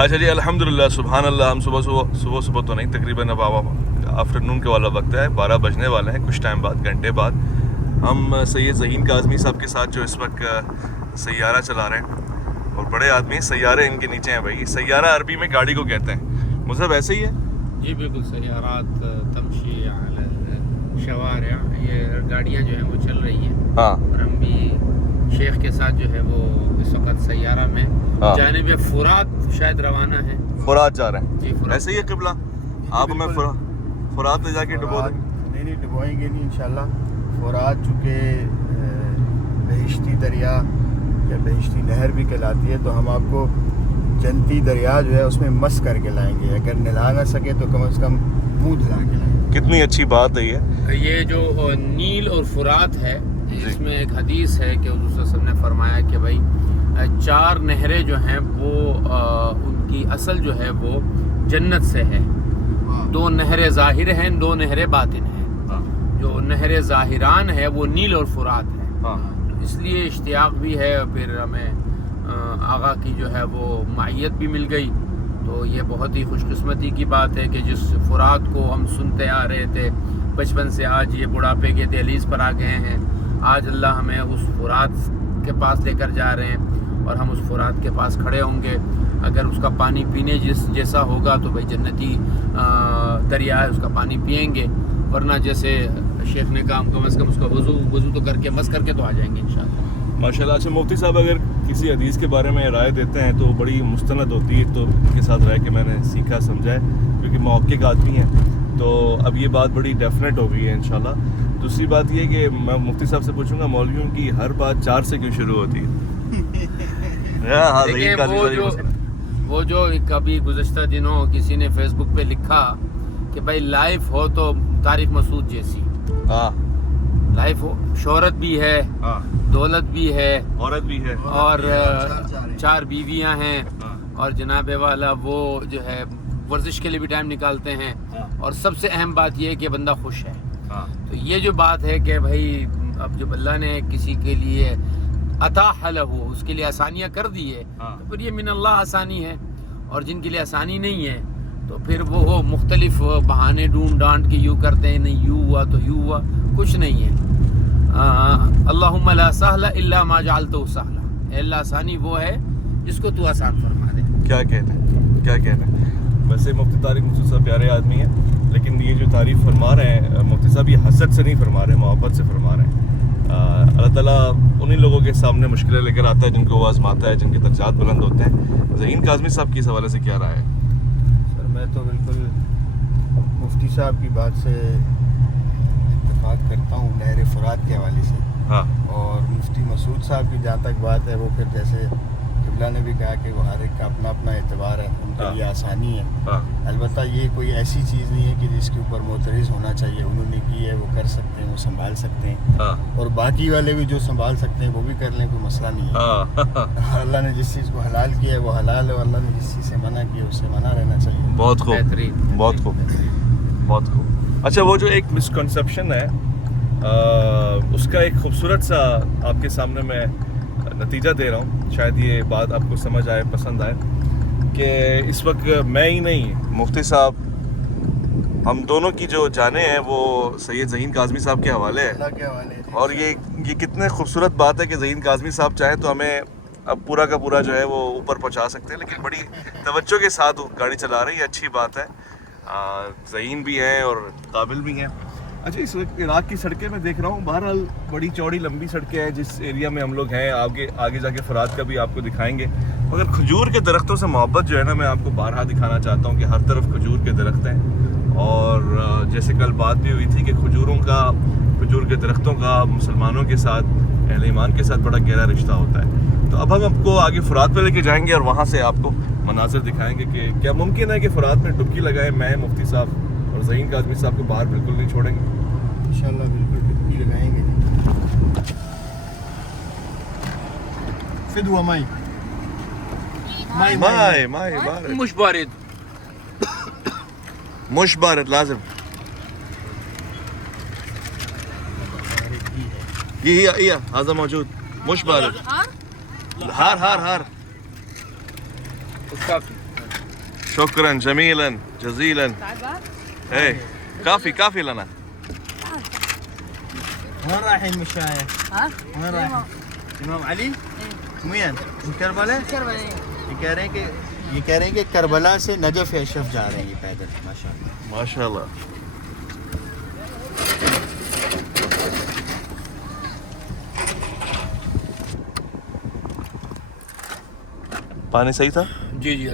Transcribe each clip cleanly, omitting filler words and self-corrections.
اچھا جی الحمدللہ سبحان اللہ. ہم صبح تو نہیں, تقریباً اب آفٹرنون کے والا وقت ہے, 12 بجنے والے ہیں. کچھ ٹائم بعد, گھنٹے بعد, ہم سید ذہین کاظمی صاحب کے ساتھ جو اس وقت سیارہ چلا رہے ہیں, اور بڑے آدمی سیارے ان کے نیچے ہیں بھائی. سیارہ عربی میں گاڑی کو کہتے ہیں, مذہب ایسے ہی ہے جی بالکل. سیارات تمشی علی الشوارع, یہ گاڑیاں جو ہیں وہ چل رہی ہیں. ہاں, اور ہم بھی شیخ کے ساتھ جو ہے وہ اس وقت سیارہ میں جانب فرات شاید روانہ ہیں. فرات جا رہے ہیں جی فرات. ایسے ہی ہے قبلہ. آپ ہمیں فرات لے جا کے ڈبو دیں. نہیں ڈبوئیں گے نہیں انشاءاللہ. فرات چونکہ بہشتی دریا یا بہشتی نہر بھی کہلاتی ہے, تو ہم آپ کو جنتی دریا جو ہے اس میں مس کر کے لائیں گے. اگر نہلا نہ سکے تو کم از کم منہ دھلا کے لائیں گے. کتنی اچھی بات ہے یہ جو نیل اور فرات ہے, اس میں ایک حدیث ہے کہ حضور صلی اللہ علیہ وسلم نے فرمایا کہ بھائی 4 نہریں جو ہیں وہ ان کی اصل جو ہے وہ جنت سے ہے. 2 نہریں ظاہر ہیں, 2 نہریں باطن ہیں. جو نہر ظاہران ہے وہ نیل اور فرات ہے. اس لیے اشتیاق بھی ہے, پھر ہمیں آقا کی جو ہے وہ معیت بھی مل گئی. تو یہ بہت ہی خوش قسمتی کی بات ہے کہ جس فرات کو ہم سنتے آ رہے تھے بچپن سے, آج یہ بڑھاپے کے دہلیز پر آ گئے ہیں. آج اللہ ہمیں اس فرات کے پاس لے کر جا رہے ہیں, اور ہم اس فرات کے پاس کھڑے ہوں گے. اگر اس کا پانی پینے جیسا ہوگا تو بھائی جنتی دریا ہے, اس کا پانی پئیں گے. ورنہ جیسے شیخ نے کہا کم از کم اس کا وضو تو کر کے مس کر کے تو آ جائیں گے انشاءاللہ. ماشاءاللہ. اچھا مفتی صاحب, اگر کسی حدیث کے بارے میں رائے دیتے ہیں تو بڑی مستند ہوتی ہے. تو ان کے ساتھ رہ کے میں نے سیکھا سمجھا ہے, کیونکہ محقق آدمی ہیں. تو اب یہ بات بڑی ڈیفینیٹ ہو گئی ہے انشاءاللہ. دوسری بات یہ کہ میں مفتی صاحب سے پوچھوں گا, مولویوں کی ہر بات 4 سے کیوں شروع ہوتی ہے؟ وہ جو کبھی گزشتہ دنوں کسی نے فیس بک پہ لکھا کہ بھائی لائف ہو تو طارق مسعود جیسی. ہاں, لائف ہو, شہرت بھی ہے, دولت بھی ہے, عورت بھی ہے, اور 4 بیویاں ہیں, اور جناب والا وہ جو ہے ورزش کے لیے بھی ٹائم نکالتے ہیں, اور سب سے اہم بات یہ ہے کہ بندہ خوش ہے. تو یہ جو بات ہے کہ بھائی اب جب اللہ نے کسی کے لیے اتاح لہ, اس کے لیے آسانیاں کر دی ہے, تو پھر یہ من اللہ آسانی ہے. اور جن کے لیے آسانی نہیں ہے تو پھر وہ مختلف بہانے ڈھونڈ ڈانٹ کے یوں کرتے ہیں, نہیں یوں ہوا تو یوں ہوا. کچھ نہیں ہے. اللہم لا سہل الا ما جعلتہ سہلا. اے اللہ آسانی وہ ہے جس کو تو آسان فرما دے. کیا کہنا ہے. ویسے مفتی طارق مسعود صاحب پیارے آدمی ہیں, لیکن یہ جو تعریف فرما رہے ہیں مفتی صاحب, یہ حسد سے نہیں فرما رہے, محبت سے فرما رہے ہیں. اللہ تعالیٰ انہی لوگوں کے سامنے مشکلیں لے کر آتا ہے جن کو وہ آزماتا ہے, جن کے درجات بلند ہوتے ہیں. ذہین کاظمی صاحب کی اس حوالے سے کیا رائے ہے؟ سر میں تو بالکل مفتی صاحب کی بات سے اتفاق کرتا ہوں نہر فرات کے حوالے سے. اور مفتی مسعود صاحب کی جہاں تک بات ہے, وہ پھر جیسے قبلہ نے بھی کہا کہ وہ ہر ایک کا اپنا اپنا اعتبار ہے, ان کے لیے آسانی ہے. البتہ یہ کوئی ایسی چیز نہیں ہے کہ جس کے اوپر معترض ہونا چاہیے. انہوں نے کی ہے, وہ کر سکتے ہیں, وہ سنبھال سکتے ہیں, اور باقی والے بھی جو سنبھال سکتے ہیں وہ بھی کر لیں, کوئی مسئلہ نہیں ہے. اللہ نے جس چیز کو حلال کیا ہے وہ حلال ہے, اور اللہ نے جس چیز سے منع کیا ہے اس سے منع رہنا چاہیے. بہت خوب. اچھا, وہ جو ایک مسکنسیپشن ہے, اس کا ایک خوبصورت سا آپ کے سامنے میں نتیجہ دے رہا ہوں, شاید یہ بات آپ کو سمجھ آئے, پسند آئے, کہ اس وقت میں ہی نہیں, مفتی صاحب, ہم دونوں کی جو جانیں ہیں وہ سید ذہین کاظمی صاحب کے حوالے ہے. اور یہ کتنے خوبصورت بات ہے کہ ذہین کاظمی صاحب چاہیں تو ہمیں اب پورا کا پورا جو ہے وہ اوپر پہنچا سکتے ہیں, لیکن بڑی توجہ کے ساتھ گاڑی چلا رہی ہے, اچھی بات ہے. ذہین بھی ہیں اور قابل بھی ہیں. اچھا, اس وقت عراق کی سڑکیں میں دیکھ رہا ہوں, بہرحال بڑی چوڑی لمبی سڑکیں ہیں جس ایریا میں ہم لوگ ہیں. آگے جا کے فرات کا بھی آپ کو دکھائیں گے, مگر کھجور کے درختوں سے محبت جو ہے نا, میں آپ کو بارہا دکھانا چاہتا ہوں کہ ہر طرف کھجور کے درخت ہیں. اور جیسے کل بات بھی ہوئی تھی کہ کھجور کے درختوں کا مسلمانوں کے ساتھ, اہل ایمان کے ساتھ بڑا گہرا رشتہ ہوتا ہے. تو اب ہم آپ کو آگے فرات پہ لے کے جائیں گے, اور وہاں سے آپ کو مناظر دکھائیں گے کہ کیا ممکن ہے کہ فرات میں ڈبکی لگائیں میں, مفتی صاحب اور ذہین کاظمی صاحب کو باہر بالکل نہیں چھوڑیں گے. انشاءاللہ بالکل ڈبکی لگائیں گے. فدوہ مائی مش بارد لازم. یہ هذا موجود مش بارد. ہار کافی. شكرا جميلا جزيلا. ايه كافي لنا. وين رايحين مشاية؟ ها؟ وين رايحين؟ امام علي؟ وين؟ من کربلا؟ کربلا. یہ کہہ رہے ہیں کہ کربلا سے نجف اشرف جا رہے ہیں یہ پیدل. ماشاءاللہ ما شاء الله. پانی صحیح تھا؟ جی جی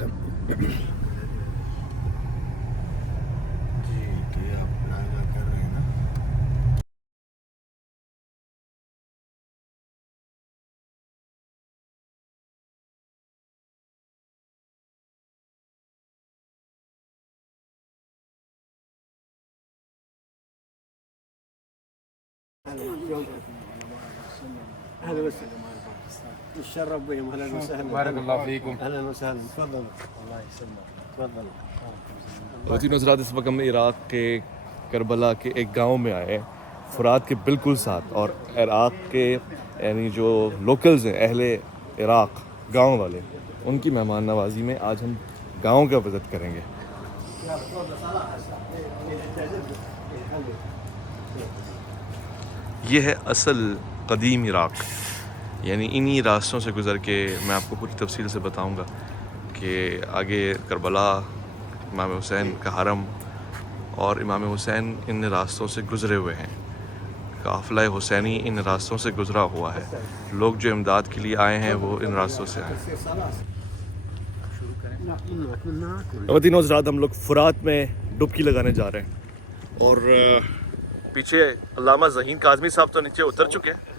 اهلا وسهلا. نتشرف بهم. اهلا وسهلا. بارك الله فيكم. اهلا وسهلا. تفضل. الله يسلمك. تفضل. خواتین حضرات، اس وقت ہم عراق کے کربلا کے ایک گاؤں میں آئے ہیں، فرات کے بالکل ساتھ، اور عراق کے یعنی جو لوکلز ہیں، اہل عراق گاؤں والے، ان کی مہمان نوازی میں آج ہم گاؤں کا وزٹ کریں گے. یہ ہے اصل قدیم عراق، یعنی انہی راستوں سے گزر کے میں آپ کو پوری تفصیل سے بتاؤں گا کہ آگے کربلا، امام حسین کا حرم، اور امام حسین ان راستوں سے گزرے ہوئے ہیں. قافلہ حسینی ان راستوں سے گزرا ہوا ہے. لوگ جو امداد کے لیے آئے ہیں وہ ان راستوں سے آئے ہیں. خواتین حضرات، ہم لوگ فرات میں ڈبکی لگانے جا رہے ہیں، اور پیچھے علامہ ذہین کاظمی صاحب تو نیچے اتر چکے ہیں.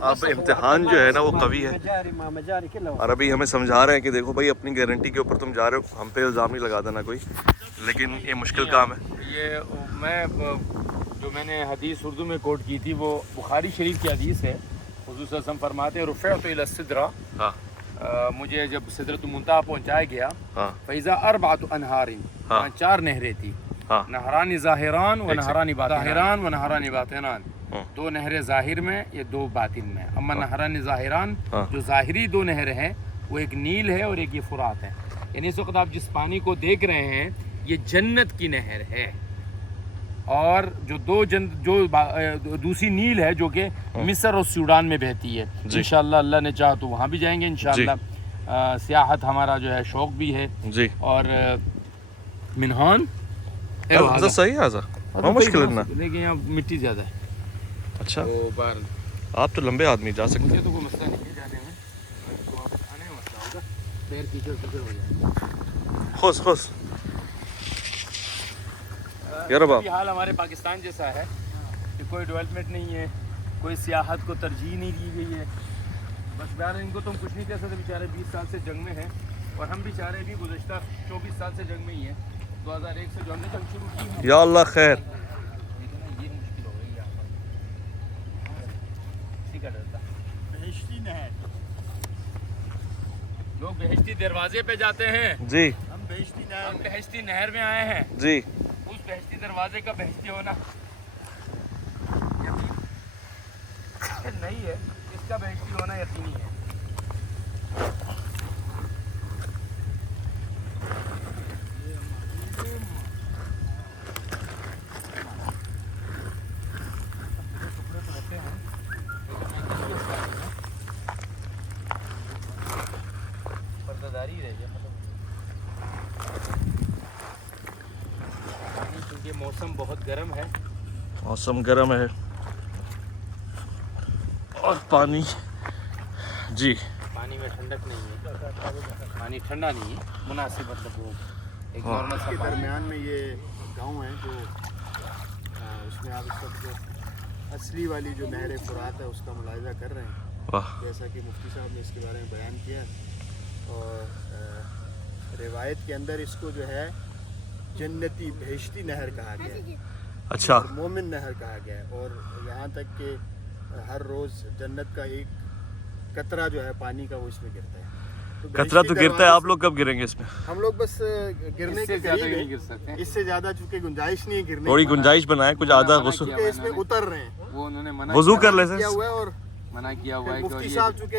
اب امتحان جو ہے نا وہ قوی ہے، اور ابھی ہمیں سمجھا رہے ہیں کہ دیکھو بھائی اپنی گارنٹی کے اوپر تم جا رہے ہو، ہم پہ الزام نہیں لگا دینا کوئی، لیکن یہ مشکل کام ہے. یہ میں نے حدیث اردو میں کوٹ کی تھی، وہ بخاری شریف کی حدیث ہے. حضور صلی اللہ علیہ وسلم فرماتے ہیں رفعت الی السدرہ، مجھے جب سدرۃ المنتہا پہنچایا گیا، فاذا اربعۃ انہار، وہاں 4 نہریں تھیں، نہران ظاہران و نہران باطنان. 2 نہریں ظاہر میں، یہ 2 باطن میں. اما نہران ظاہران، جو ظاہری 2 نہریں ہیں، وہ ایک نیل ہے اور ایک یہ فرات ہے. یعنی اس وقت آپ جس پانی کو دیکھ رہے ہیں یہ جنت کی نہر ہے، اور جو دوسری نیل ہے جو کہ مصر اور سوڈان میں بہتی ہے. انشاءاللہ اللہ نے چاہا تو وہاں بھی جائیں گے انشاءاللہ. سیاحت ہمارا جو ہے شوق بھی ہے. جی. اور منہان صحیح ہے، بہت مشکل ہے نا، لیکن یہاں مٹی زیادہ ہے. اچھا، تو باہر آپ تو لمبے آدمی جا سکتے مجھے ہیں. تو کوئی مسئلہ نہیں ہے جانے میں، تو واپس آنے میں مسئلہ ہوگا، پیر کیچڑ ہو جائے گا. خوش یار اب یہ حال ہمارے پاکستان جیسا ہے کہ کوئی ڈیولپمنٹ نہیں ہے، کوئی سیاحت کو ترجیح نہیں دی گئی ہے. بس بہرحال ان کو تم کچھ نہیں کہہ سکتے، بیچارے 20 سال سے جنگ میں ہیں، اور ہم بیچارے بھی گزشتہ 24 سال سے جنگ میں ہی ہیں. 2001 سے جو ہم نے جنگ شروع کی ہے. یا اللہ خیر. لیکن یہ مشکل ہو گئی یہاں پر، اسی کا ڈر تھا. بہشتی نہر. لوگ بہشتی دروازے پہ جاتے ہیں. جی. ہم بہشتی ہم بہشتی نہر میں آئے ہیں. جی. اس بہشتی دروازے کا بہشتی ہونا یقین نہیں ہے، اس کا بہشتی ہونا یقینی ہے. پرداداری رہ گیا کیونکہ موسم بہت گرم ہے. موسم گرم ہے اور پانی، جی پانی میں ٹھنڈک نہیں ہے، پانی ٹھنڈا نہیں ہے، مناسب مطلب وہ ایک نارمل سا کے پانی. درمیان میں یہ گاؤں ہے جو اس میں آپ اس وقت جو اصلی والی جو نہر فرات ہے اس کا ملاحظہ کر رہے ہیں. واہ. جیسا کہ مفتی صاحب نے اس کے بارے میں بیان کیا، اور روایت کے اندر اس کو جو ہے جنتی بہشتی نہر کہا گیا ہے، اچھا، مومن نہر کہا گیا ہے. اور یہاں تک کہ ہر روز جنت کا ایک قطرہ جو ہے پانی کا وہ اس میں گرتا ہے. قطرہ تو گرتا ہے، آپ لوگ کب گریں گے اس میں؟ ہم لوگ بس گرنے کے زیادہ قریب نہیں ہیں. گر سکتے. اس سے زیادہ چونکہ گنجائش نہیں ہے گرنے تھوڑی کی. گنجائش بنائیں، کچھ آدھا غسل کیونکہ اس میں اتر رہے ہیں، وہ انہوں نے منع وضو کر لے کیا سر. ہوا ہے. اور منع کیا ہوا ہے کہ مفتی صاحب چونکہ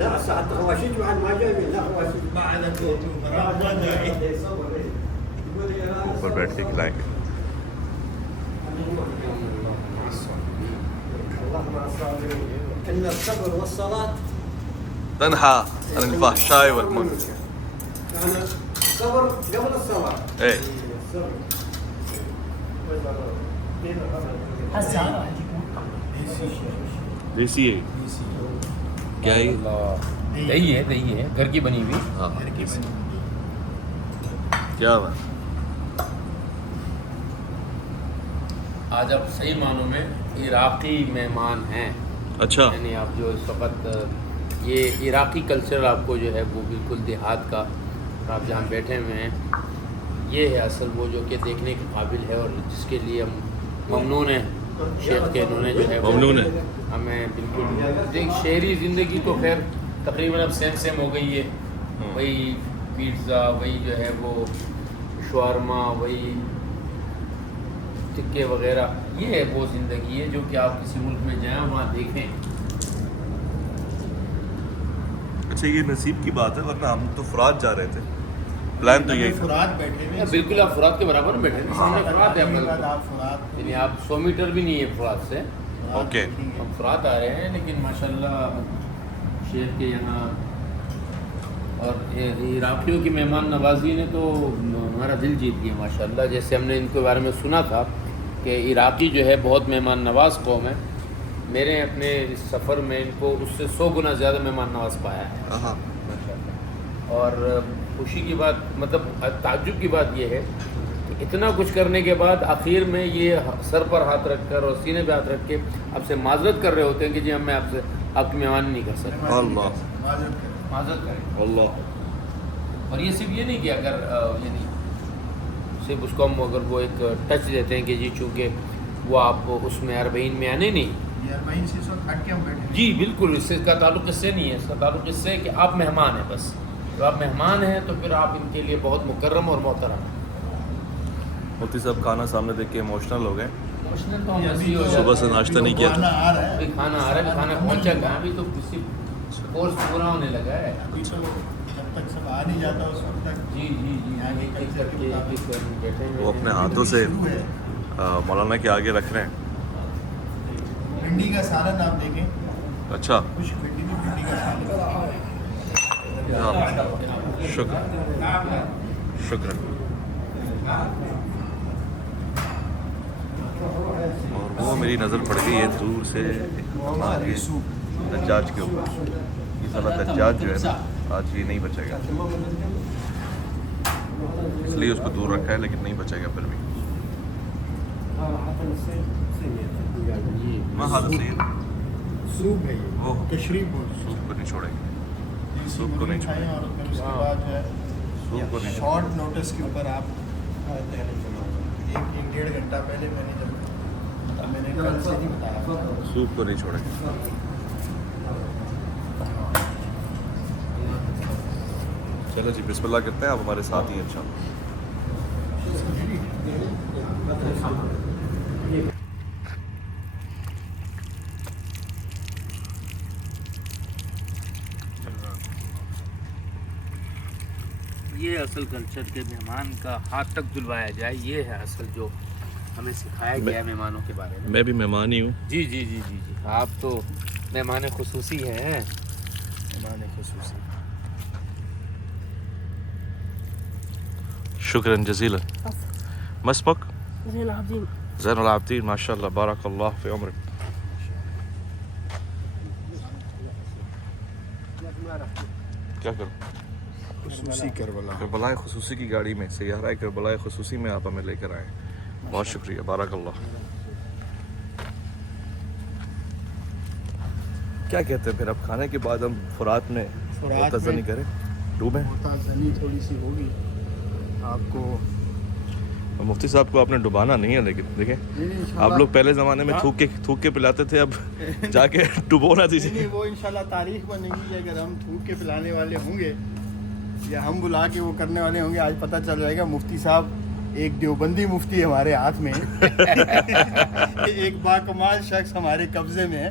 لا ساعة خواشيج بعد ما جاي لا خواشيج اوپر بیٹھ کے کھلائیں گے. إن الصبر والصلاة تنہا عن الفحشاء والمنکر. يعني الصبر قبل الصلاة. اے دیسی ہے کیا ہے؟ دہی ہے گھر کی بنی ہوئی. ہاں کیا ہوا؟ آج آپ صحیح معنوں میں عراقی مہمان ہیں. اچھا یعنی آپ جو اس وقت یہ عراقی کلچر آپ کو جو ہے وہ بالکل دیہات کا آپ جہاں بیٹھے ہوئے ہیں یہ ہے اصل وہ جو کہ دیکھنے کے قابل ہے اور جس کے لیے ہم ممنون ہیں شیخ کے. انہوں نے جو ہے وہ ممنون ہے. ہمیں بالکل دیکھ شہری زندگی تو خیر تقریباً اب سیم ہو گئی ہے. وہی پیزا وہی جو ہے وہ شورما وہی ٹکے وغیرہ یہ ہے وہ زندگی ہے جو کہ آپ کسی ملک میں جائیں وہاں دیکھیں. اچھا یہ نصیب کی بات ہے ورنہ ہم تو فرات جا رہے تھے. پلان تو یہی تھا. فرات بیٹھے ہوئے بالکل آپ فرات کے برابر میں بیٹھے ہیں. سامنے فرات ہے آپ فرات یعنی آپ 100 میٹر بھی نہیں ہے فرات سے. اوکے ہم فرات آ رہے ہیں لیکن ماشاءاللہ شیخ کے یہاں اور عراقیوں کی مہمان نوازی نے تو ہمارا دل جیت گیا ماشاءاللہ. جیسے ہم نے ان کے بارے میں سنا تھا کہ عراقی جو ہے بہت مہمان نواز قوم ہے. میرے اپنے اس سفر میں ان کو اس سے 100 گنا زیادہ مہمان نواز پایا ہے ماشاءاللہ. اور خوشی کی بات مطلب تعجب کی بات یہ ہے کہ اتنا کچھ کرنے کے بعد آخر میں یہ سر پر ہاتھ رکھ کر اور سینے پہ ہاتھ رکھ کے آپ سے معذرت کر رہے ہوتے ہیں کہ جی ہم میں آپ سے آپ کی مہمانی نہیں کر سکتا. اللہ معذرت کریں. اللہ. اور یہ صرف یہ نہیں کہ اگر یعنی صرف اس کو ہم اگر وہ ایک ٹچ دیتے ہیں کہ جی چونکہ وہ آپ اس میں اربعین میں آنے نہیں جی بالکل اس سے کا تعلق اس سے نہیں ہے. اس کا تعلق اس سے ہے کہ آپ مہمان ہیں. بس جب آپ مہمان ہیں تو پھر آپ ان کے لیے بہت مکرم اور محترم ہیں. مفتی صاحب کھانا سامنے دیکھ کے ایموشنل ہو گئے. ایموشنل تو ہم ایسے ہی ہو جاتے صبح سے ناشتہ نہیں کیا تھا. ابھی کھانا آ رہا ہے. کھانا پہنچا کہاں ابھی تو کسی کورس پورا ہونے لگا ہے. جب تک سب آ نہیں جاتا اس وقت تک جی ایک کر کے بیٹھے ہیں. وہ اپنے ہاتھوں سے مولانا کے آگے رکھ رہے ہیں. بھنڈی کا سالن آپ دیکھیں. اچھا خشک بھنڈی میں بھنڈی کا سالن. شکر شکر. اور وہ میری نظر پڑ گئی ہے دور سے دجاج کے اوپر. یہ سارا دجاج جو ہے نا آج یہ نہیں بچے گا اس لیے اس کو دور رکھا ہے لیکن نہیں بچے گا پھر بھی. میں حالت صحیح ہے. سوپ ہے وہ یہ تشریف بولتے سوپ کو نہیں چھوڑیں گے. ہیں. سوپ کو نہیں کھائیں اور پھر اس کے بعد جو ہے سوپ کو نہیں شارٹ نوٹس کے اوپر آپ ایک 1.5 گھنٹہ پہلے میں نے کل سے نہیں بتایا. سوپ کو نہیں چھوڑیں گے. چلو جی بسم اللہ کرتے ہیں. آپ ہمارے ساتھ ہی. اچھا یہ اصل کلچر کے مہمان کا ہاتھ تک دھلوایا جائے یہ ہے اصل جو ہمیں سکھایا گیا ہے مہمانوں کے بارے میں. میں بھی مہمان ہی ہوں. جی آپ تو مہمان خصوصی ہیں. مہمان خصوصی. شکرا جزیلا. ما اسمك؟ زين العابدين. زين العابدين. ما شاء الله بارك الله في عمرك. کیا کروں؟ خصوصی کربلا. کربلائے خصوصی کی گاڑی میں سیارہ کربلائے خصوصی میں آپ ہمیں لے کر آئے. بہت شکریہ. بارک اللہ. کیا کہتے ہیں پھر اب کھانے کے بعد ہم فرات میں متزنی کریں ڈوبیں. متزنی تھوڑی سی ہوگی آپ کو. مفتی صاحب کو آپ نے ڈبانا نہیں ہے لیکن دیکھیں آپ لوگ پہلے زمانے میں تھوک کے پلاتے تھے. اب جا کے ڈبو نہ دیجیے. وہ انشاءاللہ تاریخ بنے گی کہ اگر ہم تھوک کے پلانے والے ہوں گے یا ہم بلا کے وہ کرنے والے ہوں گے. آج پتہ چل جائے گا مفتی صاحب ایک دیوبندی مفتی ہمارے ہاتھ میں ایک باکمال شخص ہمارے قبضے میں ہے.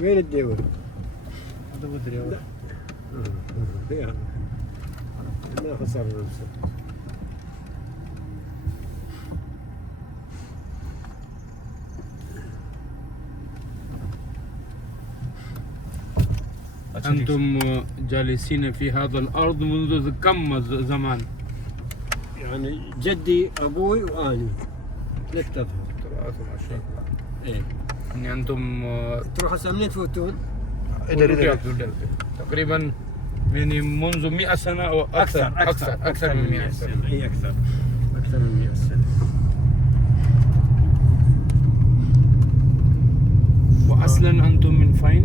وين الدول؟ ما خسرنا نفسه. أنتم جالسين في هذا الأرض منذ كم زمان؟ يعني جدي ابوي واني 3 اشهر. ما شاء الله. إيه. يعني أنتم تروح هسه منين تفوتون؟ تقريبا يعني منذ 100 سنة أو أكثر من 100 سنة. اي اكثر من 100 سنه. وأصلا أنتم من فين؟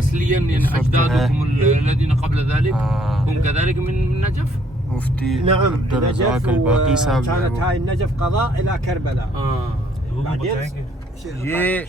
اصليا يعني اجدادكم الذين قبل ذلك هم كذلك من نجف؟ مفتي نعم عبد الرزاق نجف، الباقی صاحب جو ہے كانت وہ هاي النجف قضاء الى كربلاء. بعدين یہ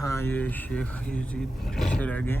ہاں یہ شیخ یزید سے رہ گئے.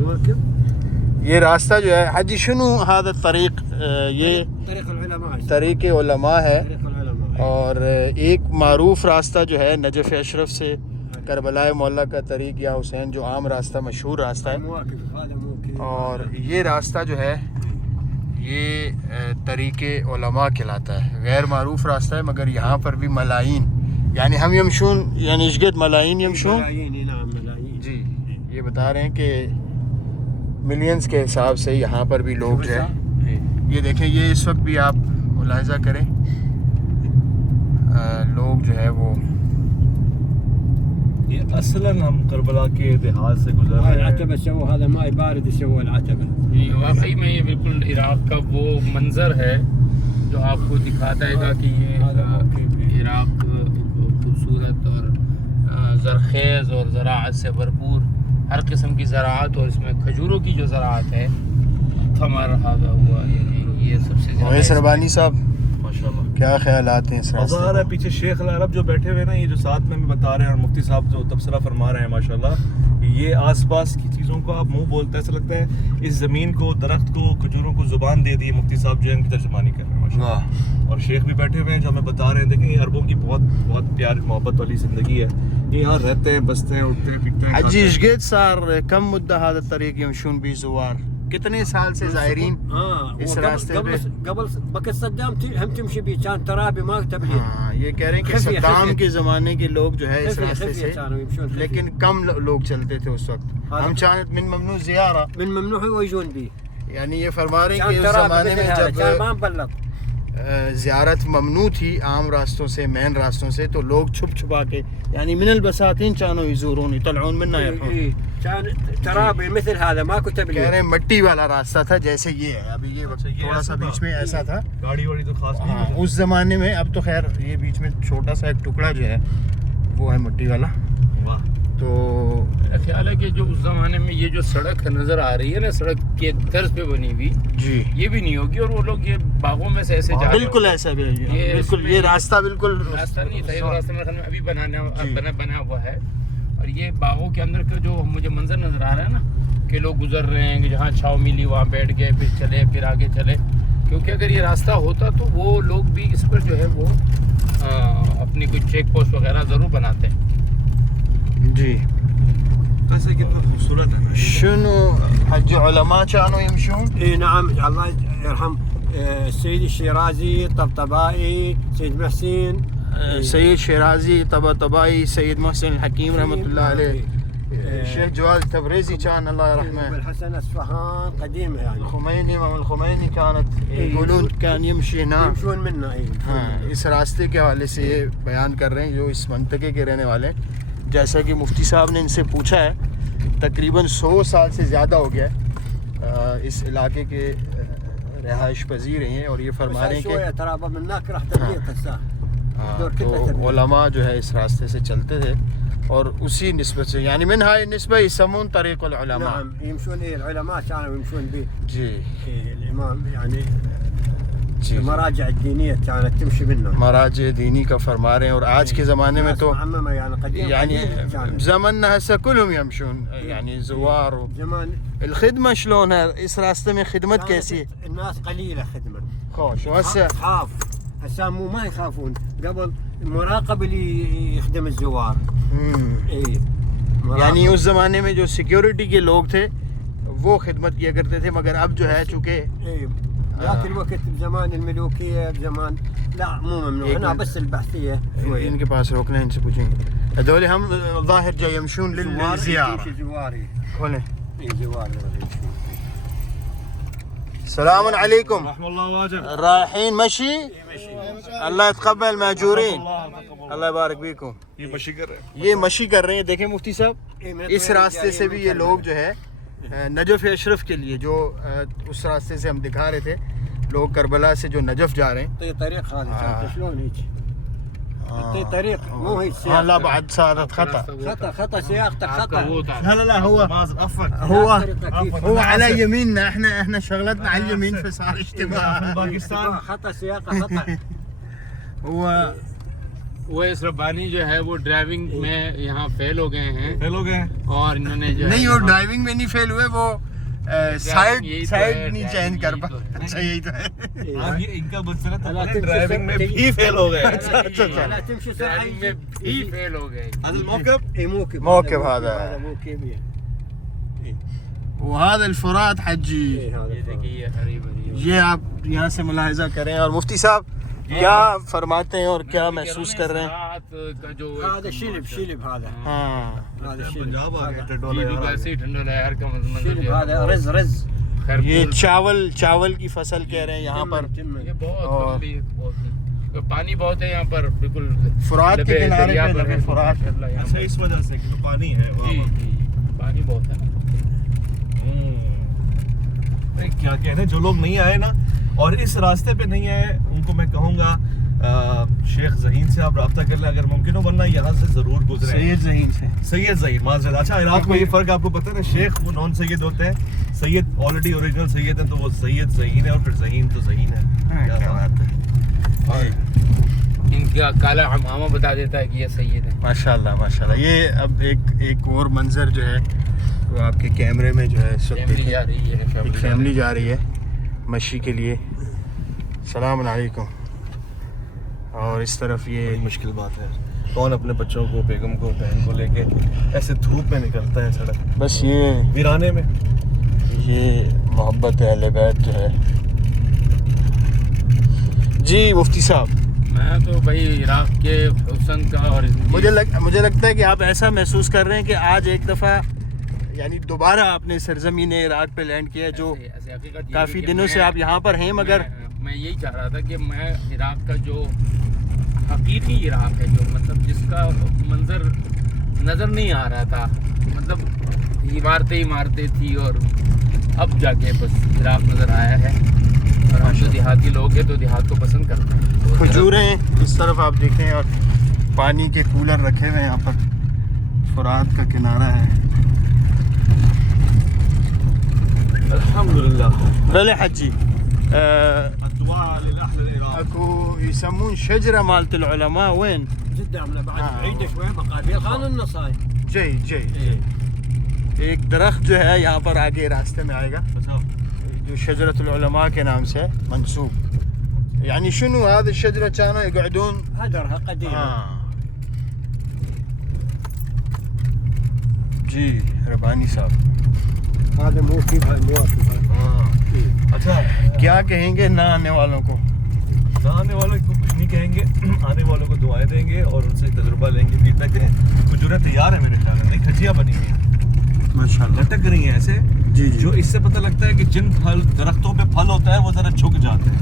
مواكب یہ راستہ جو ہے حجی شنو هذا الطريق یہ طريق العلماء. طریق علماء ہے طريق العلماء. اور ایک معروف راستہ جو ہے نجف اشرف سے کربلائے مولا کا طریق یا حسین جو عام راستہ مشہور راستہ ہے. مواكب هذا موكب. اور یہ راستہ جو ہے یہ طریق علماء کہلاتا ہے. غیر معروف راستہ ہے مگر یہاں پر بھی ملائی یعنی ہم یمشون یعنی اشگد ملائی یمشون. ملايين. نعم ملايين. جی یہ بتا رہے ہیں کہ ملینز کے حساب سے یہاں پر بھی لوگ جو ہے یہ دیکھیں یہ اس وقت بھی آپ ملاحظہ کریں لوگ جو ہے وہ یہ اصلاً ہم کربلا کے دیہات سے گزر هاي رہے ہیں. العتبة سووا هذا ماء بارد يسووا العتبة. واقعی میں یہ بالکل عراق کا وہ منظر ہے جو آپ کو دکھاتا ہے کہ یہ عراق خوبصورت اور زرخیز اور زراعت سے بھرپور ہر قسم کی زراعت اور اس میں کھجوروں کی جو زراعت ہے تھمر ہاضا ہوا یعنی یہ سب سے اویس ربانی صاحب ماشاءاللہ کیا خیالات ہیں اس مزہ راستے آ رہا ہے. پیچھے شیخ العرب جو بیٹھے ہوئے نا یہ جو ساتھ میں بھی بتا رہے ہیں اور مفتی صاحب جو تبصرہ فرما رہے ہیں ماشاءاللہ یہ آس پاس کی چیزوں کو آپ منہ بولتے ایسا لگتا ہے اس زمین کو درخت کو کھجوروں کو زبان دے دی مفتی صاحب جو ہے ان کی ترجمانی کر رہے ہیں ماشاءاللہ. اور شیخ بھی بیٹھے ہوئے ہیں جو ہمیں بتا رہے ہیں دیکھیں یہ عربوں کی بہت پیار محبت والی زندگی ہے. یہ یہاں رہتے ہیں بستے ہیں اٹھتے ہیں پیٹتے ہیں حجی اشگید صار کم مدة هذا الطريق يمشون به زوار کتنے سال سے زائرین اس راستے پہ قبل وقت صدام هم تمشي بيه كان ترابي ما تبليغ. ہاں یہ کہہ رہے ہیں کہ صدام کے زمانے کے لوگ جو ہے اس راستے سے لیکن کم لوگ چلتے تھے اس وقت. ہم چاہتے من ممنوع زیارہ من ممنوع ويجون بيه یعنی یہ فرما رہے ہیں كان کہ اس ترابي زمانے میں مثل هذا كان ما جب مبلط. زیارت ممنوع تھی عام راستوں سے مین راستوں سے تو لوگ چھپ چھپا کے یعنی من البساتین چانو یزورون يطلعون منا يرحون. كان ترابي مثل هذا ماكو کہہ تبليغ. رہے ہیں مٹی والا راستہ تھا جیسے یہ ہے ابھی یہ تھوڑا سا بیچ میں ایسا تھا. گاڑی واڑی تو خاص ہاں اس زمانے میں اب تو خیر یہ بیچ میں چھوٹا سا ایک ٹکڑا جو ہے وہ ہے مٹی والا. واہ تو میرا خیال ہے کہ جو اس زمانے میں یہ جو سڑک نظر آ رہی ہے نا سڑک کے طرز پہ بنی ہوئی جی یہ بھی نہیں ہوگی اور وہ لوگ یہ باغوں میں سے ایسے جا رہے بالکل ایسا بھی یہ بالکل یہ راستہ بالکل راستہ نہیں تھا یہ راستہ میرے خیال میں ابھی بنا ہوا ہے. اور یہ باغوں کے اندر کا جو مجھے منظر نظر آ رہا ہے نا کہ لوگ گزر رہے ہیں کہ جہاں چھاؤ ملی وہاں بیٹھ گئے پھر چلے پھر آگے چلے کیونکہ اگر یہ راستہ ہوتا تو وہ لوگ بھی اس پر جو ہے وہ اپنی کوئی چیک پوسٹ وغیرہ ضرور بناتے ہیں. جی ویسے کتنا خوبصورت ہے. شنو حج علماء كانوا يمشون. اي نعم الله يرحم السيد الشيرازي طبطبائي سيد محسن سید شیرازی طباطبائی سید محسن الحکیم رحمۃ اللہ علیہ شیخ جواد تبریزی كان الله يرحمه الحسن اصفهان قديمه يعني الخمینی امام الخمینی كانت يقولون كان يمشي هنا. يمشون منا اي ہاں اس راستے کے حوالے سے یہ بیان کر رہے ہیں جو اس منطقے کے رہنے والے ہیں جیسا کہ مفتی صاحب نے ان سے پوچھا ہے تقریباً 100 سال سے زیادہ ہو گیا ہے اس علاقے کے رہائش پذیر ہیں اور یہ فرما رہے ہیں کہ ترى من هناك راح تبليغ هسه. تو علماء جو ہے اس راستے سے چلتے تھے اور اسی نسبت سے یعنی من ہائی نسبة يسمون طريق العلماء. نعم يمشون العلماء كانوا يمشون به. جی الامام يعني جی المراجع الدينيه كانت تمشي منه. مراجع دینی کا فرما رہے ہیں اور آج کے زمانے میں تو معممة يعني قديم يعني كانت. زماننا هسه كلهم يمشون يعني زوار زمان الخدمة شلون ہے اس راستے میں خدمت کیسی ہے؟ الناس قليله خدمه خوش وهسه خاف هسه مو ما يخافون قبل مراقب اللي يخدم الزوار. اي یعنی اس زمانے میں جو سیکیورٹی کے لوگ تھے وہ خدمت کیا کرتے تھے، مگر اب جو ہے چونکہ اي ذاك الوقت بزمان الملوكيه بزمان لا مو ممنوع، هنا بس البحثيه شويه. ان کے پاس روکنا ہے، ان سے پوچھیں گے. هذول هم ظاهر جاي يمشون للزيارة. زواري هنا اي زوار. السلام عليكم. رحم الله واجب. رايحين مشي؟ الله يتقبل ماجورين. اللہ يبارك بيكم. یہ مشی کر رہے ہیں. یہ مشی کر رہے ہیں. دیکھیں مفتی صاحب اس راستے سے بھی یہ لوگ جو ہے نجف اشرف کے لیے جو اس راستے سے ہم دکھا رہے تھے، لوگ کربلا سے جو نجف جا رہے ہیں. طريق هذا شلون هيك طريق مو هي لا بعد صارت خطأ. خطا سياقتك خطا. لا هو هو على يميننا، احنا شغلتنا على اليمين فصار اشتباه. پاکستان خطا سياقه خطا. وہ اس ربانی جو ہے وہ ڈرائیونگ میں یہاں فیل ہو گئے ہیں. فیل ہو گئے ہیں اور انہوں نے جو نہیں، وہ ڈرائیونگ میں نہیں فیل ہوئے، وہ سائڈ یہی تو ہے، نہیں چینج کر پا. اچھا یہی تو ہے. اب یہ ان کا مسئلہ تھا ڈرائیونگ میں بھی فیل ہو گئے. لا تمشي ڈرائیونگ میں بھی فیل ہو گئے. هذا الموقف اي موكب. موكب هذا. موكب. وهذا الفرات حجی. یہ دیکھیے یہ ہری بھری. یہ آپ یہاں سے ملاحظہ کریں. اور مفتی صاحب کیا فرماتے ہیں اور کیا محسوس کر رہے ہیں؟ کا جو هذا شلب هذا. ہاں هذا شلب. پنجاب آ گیا جی ٹڈولا یار. ویسے ہی ٹھنڈا لہر کا منظر شلب جو ہے هذا رز. یہ چاول کی فصل کہہ رہے ہیں یہاں پر. یہ بہت لمبی بہت پانی بہت ہے یہاں پر، بالکل فرات کے کنارے پہ لگے فرات. اچھا اس وجہ سے کہ پانی ہے. جی پانی بہت ہے. کیا کہنے جو لوگ نہیں آئے نا اور اس راستے پہ نہیں آئے ان کو میں کہوں گا شیخ ذہین سے آپ رابطہ کر لیں اگر ممکن ہو، ورنہ یہاں سے ضرور گزریں. سید ذہین سے. سید ذہین معذرت. اچھا عراق میں یہ فرق آپ کو پتہ ہے نا، شیخ وہ نان سید ہوتے ہیں، سید آلریڈی اوریجنل سید ہیں تو وہ سید ذہین ہے، اور پھر ذہین تو ذہین ہے. کیا بات ہے. ان کا کالا ہمامہ بتا دیتا ہے کہ یہ سید ہے. ماشاءاللہ ماشاءاللہ. یہ اب ایک اور منظر جو ہے وہ آپ کے کیمرے میں جو ہے اس وقت فیملی جا رہی ہے. ایک فیملی جا رہی ہے مشی کے لیے. السلام علیکم. اور اس طرف یہ بڑی مشکل بات ہے، کون اپنے بچوں کو، بیگم کو، بہن کو لے کے ایسے دھوپ میں نکلتا ہے سڑک بس یہ ویرانے میں. یہ محبت اہل بیت جو ہے. جی مفتی صاحب میں تو بھائی عراق کے حسن کا اور مجھے لگتا ہے کہ آپ ایسا محسوس کر رہے ہیں کہ آج ایک دفعہ یعنی دوبارہ آپ نے سرزمین عراق پہ لینڈ کیا، جو کافی دنوں سے آپ یہاں پر ہیں. مگر میں یہی چاہ رہا تھا کہ میں عراق کا جو حقیقی عراق ہے، جو مطلب جس کا منظر نظر نہیں آ رہا تھا، مطلب عمارتیں تھی اور اب جا کے بس عراق نظر آیا ہے. اور ہم جو دیہاتی لوگ ہیں تو دیہات کو پسند کرتے ہیں. کھجوریں اس طرف آپ دیکھیں اور پانی کے کولر رکھے ہوئے ہیں یہاں پر. فرات کا کنارہ ہے. الحمدللہ. بلے حجی الدعاء للأهل العراق. اكو يسمون شجره مالت العلماء وين؟ جدا من بعد بعيده شويه مقابل خان النصاي. جی ایک درخت جو ہے یہاں پر آگے راستے میں آئے گا جو شجرة العلماء کے نام سے منسوب. يعني شنو هذه الشجرة كانوا يقعدون هدرها قديما. جی ربانی صاحب. هذا موكب المواكب. اچھا کیا کہیں گے نہ آنے والوں کو؟ نہ آنے والوں کو کچھ نہیں کہیں گے، آنے والوں کو دعائیں دیں گے اور ان سے تجربہ لیں گے. فیڈ بیک کریں. کھجوریں تیار ہیں میرے خیال میں، کھجیاں بنی ہوئی ہیں ماشاءاللہ لٹک رہی ہیں ایسے. جی جو اس سے پتہ لگتا ہے کہ جن درختوں پہ پھل ہوتا ہے وہ ذرا جھک جاتے ہیں.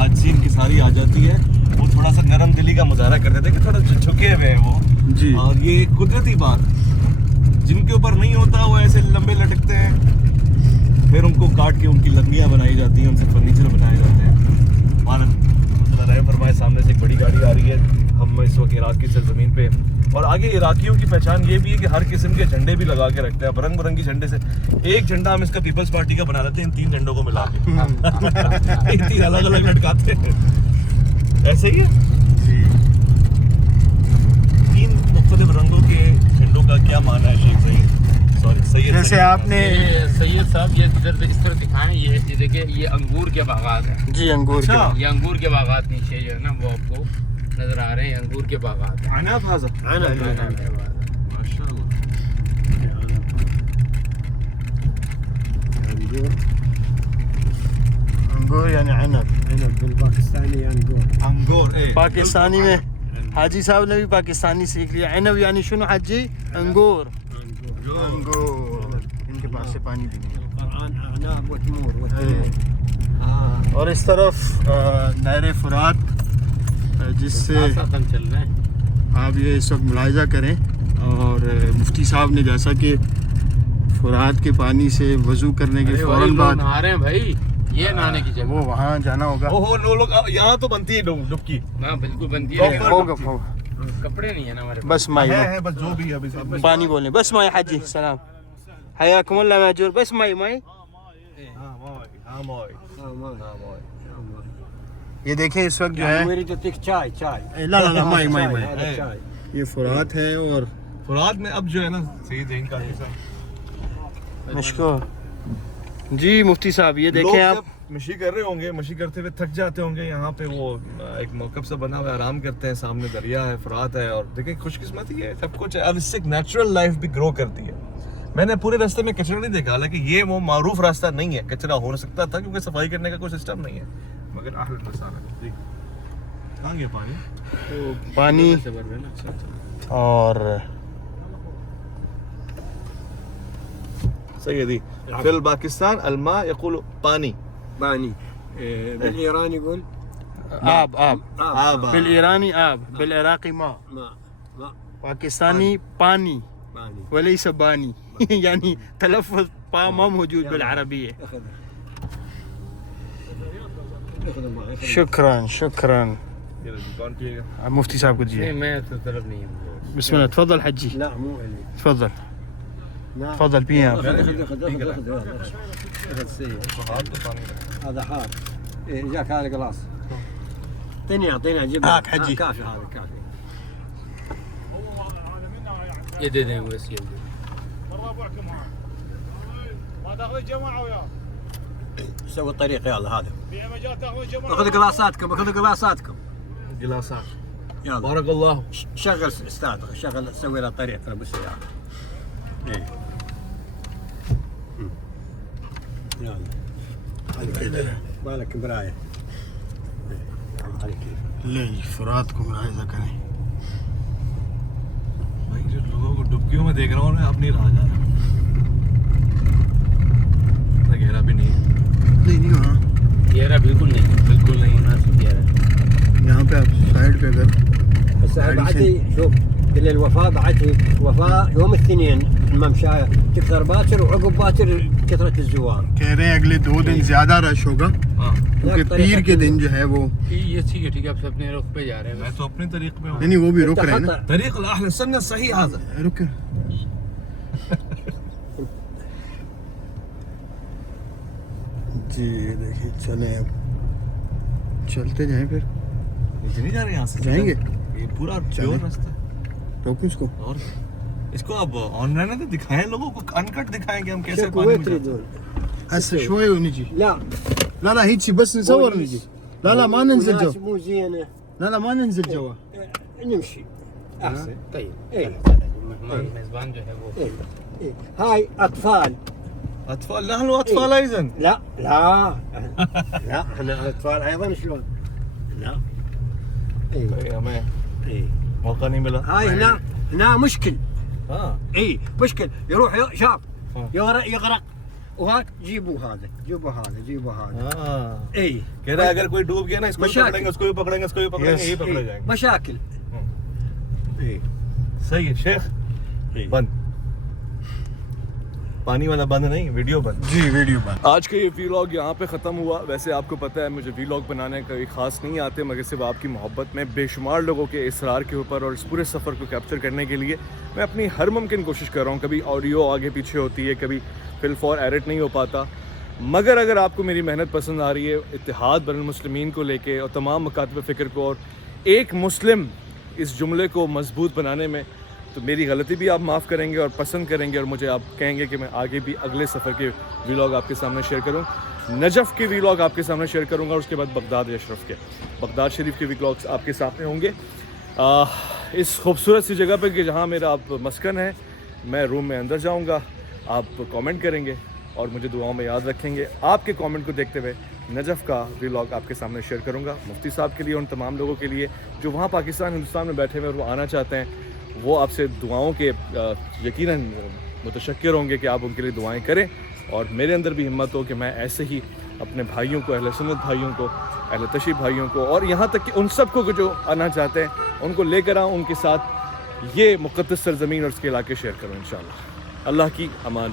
آج سی ان کی ساری آ جاتی ہے، وہ تھوڑا سا نرم دلی کا مظاہرہ کرتے تھے کہ تھوڑا جھکے ہوئے ہیں وہ. جی اور یہ قدرتی بات، جن کے اوپر نہیں ہوتا وہ ایسے لمبے لٹکتے ہیں، پھر ان کو کاٹ کے ان کی لکڑیاں بنائی جاتی ہیں، ان سے فرنیچر بنائے جاتے ہیں. مالک رہے فرمائے سامنے سے ایک بڑی گاڑی آ رہی ہے. ہم اس وقت عراق کی سرزمین پہ، اور آگے عراقیوں کی پہچان یہ بھی ہے کہ ہر قسم کے جھنڈے بھی لگا کے رکھتے ہیں، رنگ برنگی جھنڈے سے. ایک جھنڈا ہم اس کا پیپلز پارٹی کا بنا لیتے ہیں ان 3 جھنڈوں کو ملا کے 3 الگ الگ لٹکاتے ہیں. ایسے ہی ہے. 3 مختلف رنگوں کے جھنڈوں کا کیا معنی ہے شیخ ذہین؟ سید جیسے آپ نے سید صاحب یہ ادھر اس طرح دکھائیں، یہ دیکھیں یہ انگور کے باغات ہیں. جی انگور کے اچھا. یہ انگور کے باغات نیچے جو ہے نا وہ آپ کو نظر آ رہے ہیں انگور کے باغات ہیں. عنب هذا ما شاء الله. انگور یعنی عنب. عنب بالباكستاني انقور. انگور ايه پاکستانی میں حاجی صاحب نے بھی پاکستانی سیکھ لیا. عنب یعنی شنو حجی؟ انگور. انگور ان کے پاس سے پانی بھی نہیں. القرآن اعناب وتمور وتمور. اور اس طرف نہر فرات جس سے ساتھ ہم چل رہے ہیں. آپ یہ اس وقت ملاحظہ کریں. اور مفتی صاحب نے جیسا کہ فرات کے پانی سے وضو کرنے کے فوراً بعد نہا رہے ہیں بھائی. یہ نہانے کی جگہ وہ وہاں جانا ہوگا. وہ لوگ یہاں تو بنتی ہے ڈبکی. ہاں بالکل بنتی ہے. ہوگا کپڑے نہیں ہیں نا ہمارے. بس مائی ہے بس جو بھی ہے ابھی پانی بولیں. بس مائی حاجی سلام حیاکم اللہ ماجور. بس مائی مائی. یہ دیکھیں اس وقت جو ہے اريد اعطيك شاي شاي. لا لا لا مائی مائی مائی. هذا شاي. یہ فرات ہے اور فرات میں اب جو ہے نا صحیح دیں کا مشکور. جی مفتی صاحب یہ دیکھیں آپ مشی کر رہے ہوں گے, مشی کرتے ہوئے تھک جاتے ہوں گے. یہاں پہ وہ ایک موقف سا بنا ہوا ہے, آرام کرتے ہیں. سامنے دریا ہے, فرات ہے. اور دیکھیں خوش قسمتی ہے سب کچھ ہے. اب اس سے ایک نیچرل لائف بھی گرو کرتی ہے. میں نے پورے راستے میں کچرا نہیں دیکھا, حالانکہ یہ وہ معروف راستہ نہیں ہے. کچرا ہو سکتا تھا کیونکہ صفائی کرنے کا کوئی سسٹم نہیں ہے, مگر اہل مسالہ کہاں گیا پانی. اور سیدی فی الپاکستان الماء يقول پانی. باني. بالايران يقول آب. آب آب. بالایرانی آب, بالعراقی ماء. ماء. پاکستانی پانی باني. ولیس بانی. یعنی تلفظ پا ما موجود بالعربی ہے. شکراً شکراً. مفتی صاحب کو دیجیے. میں تو طرف نہیں ہوں. بسم اللہ. تفضل حجی لا مو الي. تفضل تفضل پیئیں آپ. اخذ سيء. هذا حار. جاك هذا قلاص. اعطيني جيب. هاك حجي. كافي هذا كافي. یہ دے دیں بس. یہ سوي الطريق يلا هذا. اخذ قلاصاتكم اخذ قلاصاتكم. گلاسات. يلا بارک اللہ. شغل استاذ شغل سوي له طريق ترى بالسيارة. ايه. يلا. بالك برايه. لے فرات کو ملاحظہ کریں. بھائی جو لوگوں کو ڈبکیوں میں دیکھ رہا ہوں میں اب نہیں رہا جا رہا. اتنا گہرا بھی نہیں ہے. نہیں وہاں گہرا بالکل نہیں, بالکل نہیں مناسب گہرا. یہاں پہ آپ سائڈ پہ اگر بس بعتي شوف قل الوفاء بعتي وفاء يوم الاثنين الممشى تكثر باكر وعقب باكر كثرة الزوار. کہہ رہے ہیں اگلے 2 دن زیادہ رش ہوگا ہاں کیونکہ پیر کے دن جو ہے وہ یہ ٹھیک ہے ٹھیک ہے. آپ اپنے رخ پہ جا رہے ہیں. میں تو اپنے طریق پہ ہوں. نہیں وہ بھی رک رہے ہیں نا. طریق الاہل سنت صحیح حاضر. رک جی دیکھیے چلیں اب چلتے جائیں پھر. مجھے نہیں جا رہے یہاں سے. جائیں گے یہ پورا پیور راستہ ہے. روکیں اس کو. اور اس کو اب آن لائن تو دکھائیں لوگوں کو, انکٹ دکھائیں کہ ہم کیسے پانی میں جاتے ہیں. هسه شوي ونجي. لا لا لا هيك بس نصور ونجي. لا لا ما ننزل والناس جوا. مو زينه. لا لا ما ننزل جوا. نمشي احسن. طيب. ايه میزبان جو ہے وہ ايه ايه هاي اطفال. اطفال نحن اطفال ايضا. لا لا لا احنا اطفال ايضا شلون؟ لا ايه ہمیں ايه موقع نہیں ملا. هاي هنا مشكل. ہاں اي مشكل يروح شاف يغرق وهاك جيبوا هذا جيبوا هذا جيبوا هذا. ہاں اي کہہ رہا ہے اگر کوئی ڈوب گیا نا اس کو بھی مشاکل. پکڑیں گے, اس کو بھی پکڑیں گے, اس کو بھی پکڑیں گے, یہی پکڑے جائیں گے. مشاكل. اي صحیح ہے شیخ. بند پانی والا بند نہیں, ویڈیو بند. جی ویڈیو بند. آج کا یہ ویلاگ یہاں پہ ختم ہوا. ویسے آپ کو پتہ ہے مجھے ویلاگ بنانے کا کوئی خاص نہیں آتے, مگر صرف آپ کی محبت میں بے شمار لوگوں کے اصرار کے اوپر اور اس پورے سفر کو کیپچر کرنے کے لیے میں اپنی ہر ممکن کوشش کر رہا ہوں. کبھی آڈیو آگے پیچھے ہوتی ہے, کبھی فل فور ایڈٹ نہیں ہو پاتا. مگر اگر آپ کو میری محنت پسند آ رہی ہے اتحاد بین المسلمین کو لے کے اور تمام مکاتب فکر کو اور ایک مسلم اس جملے کو مضبوط بنانے میں, تو میری غلطی بھی آپ معاف کریں گے اور پسند کریں گے اور مجھے آپ کہیں گے کہ میں آگے بھی اگلے سفر کے ویلاگ آپ کے سامنے شیئر کروں. نجف کے ویلاگ آپ کے سامنے شیئر کروں گا اور اس کے بعد بغداد اشرف کے, بغداد شریف کے ویلاگس آپ کے سامنے ہوں گے. اس خوبصورت سی جگہ پہ کہ جہاں میرا آپ مسکن ہے, میں روم میں اندر جاؤں گا, آپ کامنٹ کریں گے اور مجھے دعاؤں میں یاد رکھیں گے. آپ کے کامنٹ کو دیکھتے ہوئے نجف کا ویلاگ آپ کے سامنے شیئر کروں گا. مفتی صاحب کے لیے, ان تمام لوگوں کے لیے جو وہاں پاکستان ہندوستان میں بیٹھے ہوئے اور وہ آنا چاہتے ہیں, وہ آپ سے دعاؤں کے یقیناً متشکر ہوں گے کہ آپ ان کے لیے دعائیں کریں اور میرے اندر بھی ہمت ہو کہ میں ایسے ہی اپنے بھائیوں کو, اہل سنت بھائیوں کو, اہل تشیع بھائیوں کو اور یہاں تک کہ ان سب کو جو آنا چاہتے ہیں ان کو لے کر آؤں, ان کے ساتھ یہ مقدس سرزمین اور اس کے علاقے شیئر کروں انشاءاللہ. اللہ کی امان.